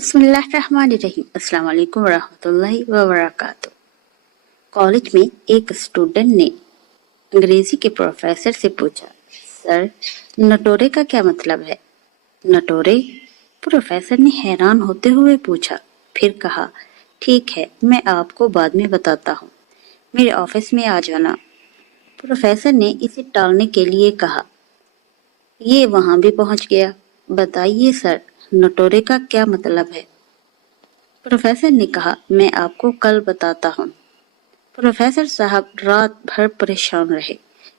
बिस्मिल्लाहिर्रहमानिर्रहीम। अस्सलाम वालेकुम रहमतुल्लाहि व बरकातुहू। कॉलेज में एक स्टूडेंट ने अंग्रेजी के प्रोफेसर से पूछा, सर नटोरे का क्या मतलब है? नटोरे? प्रोफेसर ने हैरान होते हुए पूछा, फिर कहा, ठीक है, मैं आपको बाद में बताता हूँ, मेरे ऑफिस में आ जाना। प्रोफेसर ने इसे टालने के लिए कहा। ये वहां भी पहुंच गया। बताइए सर, नटोरे का क्या मतलब है? प्रोफेसर ने कहा, मैं आपको कल बताता हूँ। प्रोफेसर साहब रात भर परेशान रहे।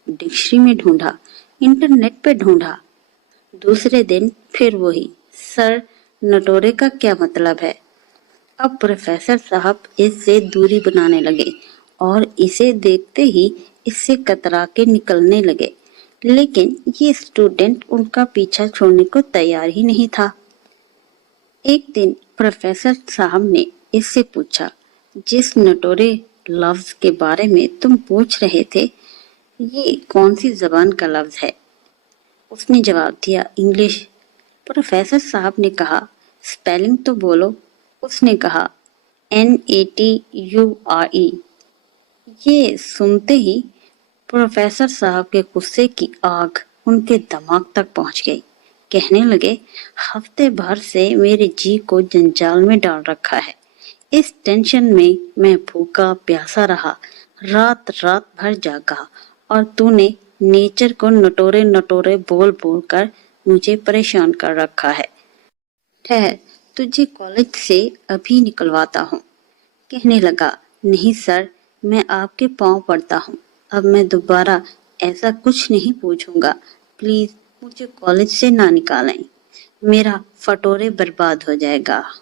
डिक्शनरी में ढूंढा, इंटरनेट पे ढूंढा। दूसरे दिन फिर वही, सर नटोरे का क्या मतलब है? अब प्रोफेसर साहब इससे दूरी बनाने लगे और इसे देखते ही इससे कतरा के निकलने लगे। लेकिन ये स्टूडेंट उनका पीछा छोड़ने को तैयार ही नहीं था। एक दिन प्रोफेसर साहब ने इससे पूछा, जिस नटोरे लफ्ज के बारे में तुम पूछ रहे थे, ये कौन सी जबान का लफ्ज है? उसने जवाब दिया, इंग्लिश। प्रोफेसर साहब ने कहा, स्पेलिंग तो बोलो। उसने कहा, NATURE। ये सुनते ही प्रोफेसर साहब के गुस्से की आग उनके दिमाग तक पहुंच गई। कहने लगे, हफ्ते भर से मेरे जी को जंजाल में डाल रखा है। इस टेंशन में मैं भूखा प्यासा रहा, रात रात भर जागा, और तूने नेचर को नटोरे नटोरे बोल बोल कर मुझे परेशान कर रखा है। ठहर, तुझे कॉलेज से अभी निकलवाता हूँ। कहने लगा, नहीं सर, मैं आपके पाँव पड़ता हूँ, अब मैं दोबारा ऐसा कुछ नहीं पूछूंगा। प्लीज मुझे कॉलेज से ना निकालें, मेरा फटोरे बर्बाद हो जाएगा।